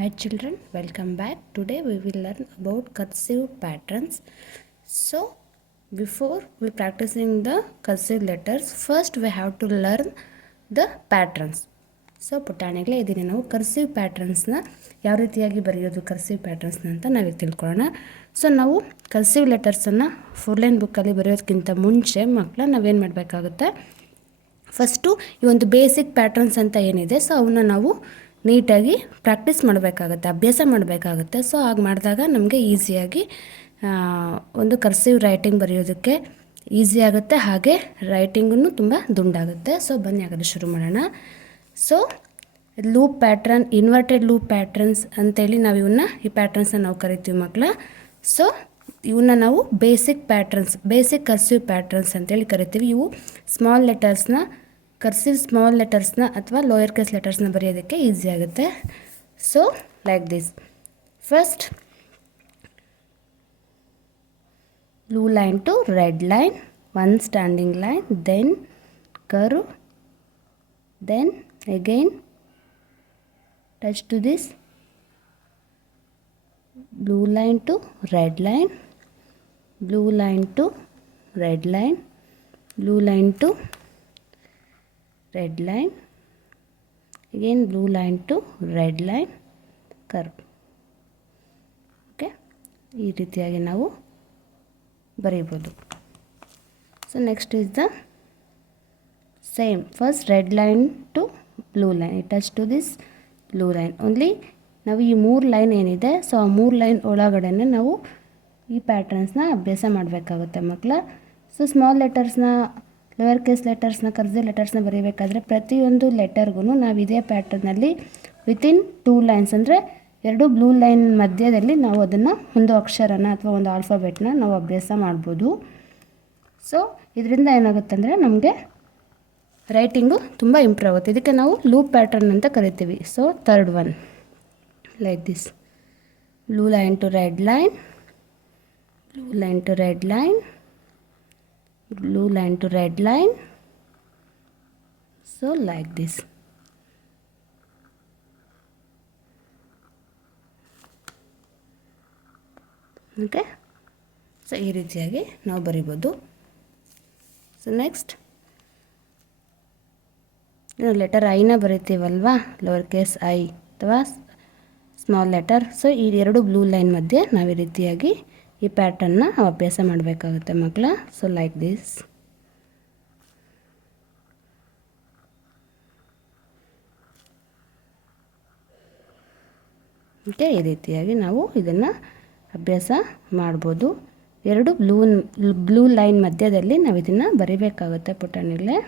Hi children, welcome back. Today we will learn about cursive patterns. So before we practicing the cursive letters, first we have to learn the patterns. So ಪುಟಾಣಿಗಳೇ ಇದೀನಿ ನಾವು cursive ಪ್ಯಾಟ್ರನ್ಸ್ನ ಯಾವ ರೀತಿಯಾಗಿ ಬರೆಯೋದು cursive ಪ್ಯಾಟ್ರನ್ಸ್ನ ಅಂತ ನಾವೀಗ ತಿಳ್ಕೊಳ್ಳೋಣ. So ನಾವು ಕರ್ಸಿವ್ ಲೆಟರ್ಸನ್ನು 4 ಲೈನ್ ಬುಕ್ಕಲ್ಲಿ ಬರೆಯೋದಕ್ಕಿಂತ ಮುಂಚೆ ಮಕ್ಕಳ ನಾವೇನು ಮಾಡಬೇಕಾಗುತ್ತೆ, ಫಸ್ಟು ಈ ಒಂದು ಬೇಸಿಕ್ ಪ್ಯಾಟ್ರನ್ಸ್ ಅಂತ ಏನಿದೆ ಸೊ ಅವನ್ನ ನಾವು ನೀಟಾಗಿ ಪ್ರಾಕ್ಟೀಸ್ ಮಾಡಬೇಕಾಗತ್ತೆ, ಅಭ್ಯಾಸ ಮಾಡಬೇಕಾಗತ್ತೆ. ಸೊ ಹಾಗೆ ಮಾಡಿದಾಗ ನಮಗೆ ಈಸಿಯಾಗಿ ಒಂದು ಕರ್ಸಿವ್ ರೈಟಿಂಗ್ ಬರೆಯೋದಕ್ಕೆ ಈಸಿ ಆಗುತ್ತೆ, ಹಾಗೆ ರೈಟಿಂಗೂ ತುಂಬ ದುಂಡಾಗುತ್ತೆ. ಸೊ ಬನ್ನಿ ಹಾಗಾದ್ರೆ ಶುರು ಮಾಡೋಣ. So loop pattern, inverted loop patterns ಅಂತೇಳಿ ನಾವು ಈ ಪ್ಯಾಟ್ರನ್ಸ್ನ ನಾವು ಕರಿತೀವಿ ಮಕ್ಕಳ. ಸೊ ಇವನ್ನ ನಾವು basic patterns, basic cursive patterns ಅಂತೇಳಿ ಕರಿತೀವಿ. ಇವು ಸ್ಮಾಲ್ ಲೆಟರ್ಸ್ನ, ಕರ್ಸಿವ್ ಸ್ಮಾಲ್ ಲೆಟರ್ಸ್ನ ಅಥವಾ ಲೋಯರ್ ಕೇಸ್ ಲೆಟರ್ಸ್ನ ಬರೆಯೋದಕ್ಕೆ ಈಸಿ ಆಗುತ್ತೆ. So like this. First blue line to red line, one standing line, then curve, then again touch to this blue line to red line, blue line to red line, blue line to red line, again blue line to red line, curve. Okay, ಈ ರೀತಿಯಾಗಿ ನಾವು ಬರೀಬೋದು. So next is the same. First red line to blue line, touch to this blue line. Only ನಾವು ಈ 3 line ಏನಿದೆ so ಆ 3 line ಒಳಗಡೆ ನಾವು ಈ ಪ್ಯಾಟ್ರನ್ಸ್ನ ಅಭ್ಯಾಸ ಮಾಡಬೇಕಾಗುತ್ತೆ ಮಕ್ಕಳ. ಸೊ ಸ್ಮಾಲ್ ಲೆಟರ್ಸ್ನ, ಲೋಯರ್ ಕೇಸ್ ಲೆಟರ್ಸ್ನ, ಕರ್ಸಿವ್ ಲೆಟರ್ಸ್ನ ಬರೀಬೇಕಾದ್ರೆ ಪ್ರತಿಯೊಂದು ಲೆಟರ್ಗೂ ನಾವು ಇದೇ ಪ್ಯಾಟರ್ನಲ್ಲಿ ವಿತಿನ್ 2 ಲೈನ್ಸ್ ಅಂದರೆ 2 ಬ್ಲೂ ಲೈನ್ ಮಧ್ಯದಲ್ಲಿ ನಾವು ಅದನ್ನು ಒಂದು ಅಕ್ಷರನ ಅಥವಾ ಒಂದು ಆಲ್ಫಾಬೆಟ್ನ ನಾವು ಅಭ್ಯಾಸ ಮಾಡ್ಬೋದು. ಸೊ ಇದರಿಂದ ಏನಾಗುತ್ತೆ ಅಂದರೆ ನಮಗೆ ರೈಟಿಂಗು ತುಂಬ ಇಂಪ್ರೂವ್ ಆಗುತ್ತೆ. ಇದಕ್ಕೆ ನಾವು ಲೂಪ್ ಪ್ಯಾಟರ್ನ್ ಅಂತ ಕರಿತೀವಿ. So third one like this, blue line to red line, blue line to red line, blue line to red line. So like this. Okay, so ಈ ರೀತಿಯಾಗಿ ನಾವು ಬರಿಬೋದು. ಸೊ ನೆಕ್ಸ್ಟ್ ಲೆಟರ್ ಐನ ಬರಿತೀವಲ್ವಾ, ಲೋವರ್ ಕೇಸ್ ಐ ಅಥವಾ small letter. So ಈ 2 blue line ಮಧ್ಯೆ ನಾವು ಈ ರೀತಿಯಾಗಿ ಈ ಪ್ಯಾಟರ್ನ್ನ ಅಭ್ಯಾಸ ಮಾಡಬೇಕಾಗುತ್ತೆ ಮಕ್ಕಳ. So like this. ಓಕೆ, ಈ ರೀತಿಯಾಗಿ ನಾವು ಇದನ್ನು ಅಭ್ಯಾಸ ಮಾಡ್ಬೋದು. 2 ಬ್ಲೂ ಲೈನ್ ಮಧ್ಯದಲ್ಲಿ ನಾವು ಇದನ್ನು ಬರಿಬೇಕಾಗುತ್ತೆ ಪುಟಾಣಿಗಳೇ.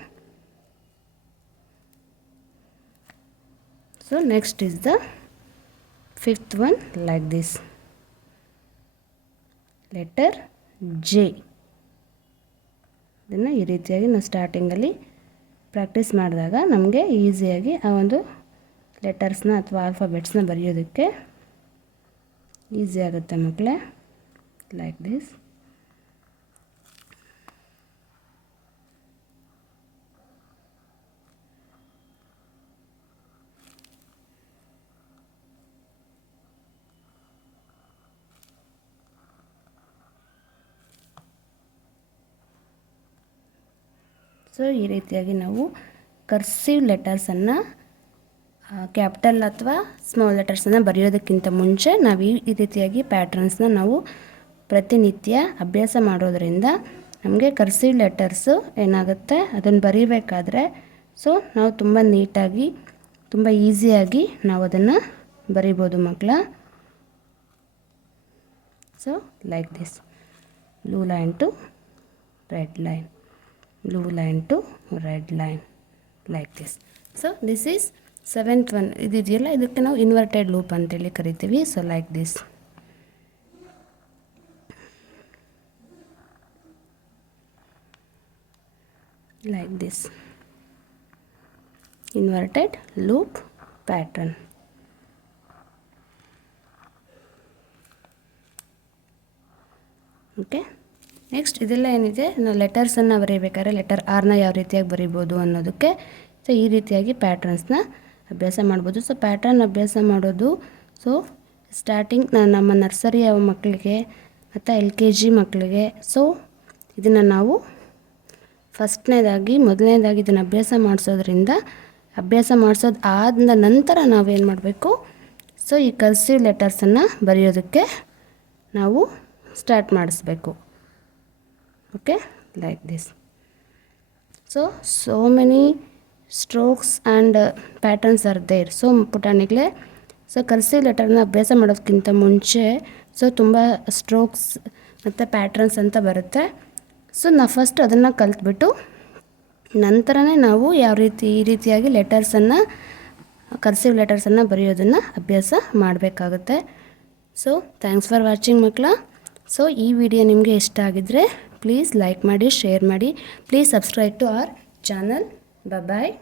So next is the 5th one like this, letter J. ಇದನ್ನು ಈ ರೀತಿಯಾಗಿ ನಾವು ಸ್ಟಾರ್ಟಿಂಗಲ್ಲಿ ಪ್ರಾಕ್ಟೀಸ್ ಮಾಡಿದಾಗ ನಮಗೆ ಈಸಿಯಾಗಿ ಆ ಒಂದು ಲೆಟರ್ಸ್ನ ಅಥವಾ ಆಲ್ಫಾಬೆಟ್ಸ್ನ ಬರೆಯೋದಕ್ಕೆ ಈಸಿ ಆಗುತ್ತೆ ಮಕ್ಕಳೇ. Like this. ಸೊ ಈ ರೀತಿಯಾಗಿ ನಾವು ಕರ್ಸಿವ್ ಲೆಟರ್ಸನ್ನು ಕ್ಯಾಪಿಟಲ್ ಅಥವಾ ಸ್ಮಾಲ್ ಲೆಟರ್ಸನ್ನು ಬರೆಯೋದಕ್ಕಿಂತ ಮುಂಚೆ ನಾವು ಈ ರೀತಿಯಾಗಿ ಪ್ಯಾಟ್ರನ್ಸ್ನ ನಾವು ಪ್ರತಿನಿತ್ಯ ಅಭ್ಯಾಸ ಮಾಡೋದರಿಂದ ನಮಗೆ ಕರ್ಸಿವ್ ಲೆಟರ್ಸು ಏನಾಗುತ್ತೆ, ಅದನ್ನು ಬರೀಬೇಕಾದ್ರೆ ಸೊ ನಾವು ತುಂಬ ನೀಟಾಗಿ, ತುಂಬ ಈಸಿಯಾಗಿ ನಾವು ಅದನ್ನು ಬರಿಬೋದು ಮಕ್ಕಳ. So like this, blue line to red line, blue line to red line, like this. So this is 7th one. ಇದೆಯಲ್ಲ, ಇದಕ್ಕೆ ನಾವು ಇನ್ವರ್ಟೆಡ್ ಲೂಪ್ ಅಂತೇಳಿ ಕರಿತೀವಿ. So like this. Like this inverted loop pattern. Okay, next ಇದೆಲ್ಲ ಏನಿದೆ, ನಾವು ಲೆಟರ್ಸನ್ನು ಬರೀಬೇಕಾದ್ರೆ letter ಆರ್ನ ಯಾವ ರೀತಿಯಾಗಿ ಬರೀಬೋದು ಅನ್ನೋದಕ್ಕೆ ಸೊ ಈ ರೀತಿಯಾಗಿ ಪ್ಯಾಟ್ರನ್ಸ್ನ ಅಭ್ಯಾಸ ಮಾಡ್ಬೋದು. ಸೊ ಪ್ಯಾಟರ್ನ್ ಅಭ್ಯಾಸ ಮಾಡೋದು ಸೊ ಸ್ಟಾರ್ಟಿಂಗ್ ನಮ್ಮ ನರ್ಸರಿಯ ಮಕ್ಕಳಿಗೆ ಮತ್ತು LKG ಮಕ್ಕಳಿಗೆ ಸೊ ಇದನ್ನು ನಾವು ಮೊದಲನೇದಾಗಿ ಇದನ್ನು ಅಭ್ಯಾಸ ಮಾಡಿಸೋದು ಆದ ನಂತರ ನಾವೇನು ಮಾಡಬೇಕು, ಸೊ ಈ ಕರ್ಸಿವ್ ಲೆಟರ್ಸನ್ನು ಬರೆಯೋದಕ್ಕೆ ನಾವು ಸ್ಟಾರ್ಟ್ ಮಾಡಿಸ್ಬೇಕು. Okay, like this. So many strokes and patterns are there. So ಪುಟಾಣಿಗಳೇ, ಸೊ ಕರ್ಸಿವ್ ಲೆಟರ್ನ ಅಭ್ಯಾಸ ಮಾಡೋದಕ್ಕಿಂತ ಮುಂಚೆ ಸೊ ತುಂಬ ಸ್ಟ್ರೋಕ್ಸ್ ಮತ್ತು ಪ್ಯಾಟ್ರನ್ಸ್ ಅಂತ ಬರುತ್ತೆ. ಸೊ ನಾವು ಫಸ್ಟ್ ಅದನ್ನು ಕಲ್ತ್ಬಿಟ್ಟು ನಂತರನೇ ನಾವು ಈ ರೀತಿಯಾಗಿ ಕರ್ಸಿವ್ ಲೆಟರ್ಸನ್ನು ಬರೆಯೋದನ್ನು ಅಭ್ಯಾಸ ಮಾಡಬೇಕಾಗುತ್ತೆ. ಸೊ ಥ್ಯಾಂಕ್ಸ್ ಫಾರ್ ವಾಚಿಂಗ್ ಮಕ್ಕಳ. ಸೊ ಈ ವಿಡಿಯೋ ನಿಮಗೆ ಇಷ್ಟ ಆಗಿದ್ದರೆ ಪ್ಲೀಸ್ ಲೈಕ್ ಮಾಡಿ, ಶೇರ್ ಮಾಡಿ, please subscribe to our channel. Bye.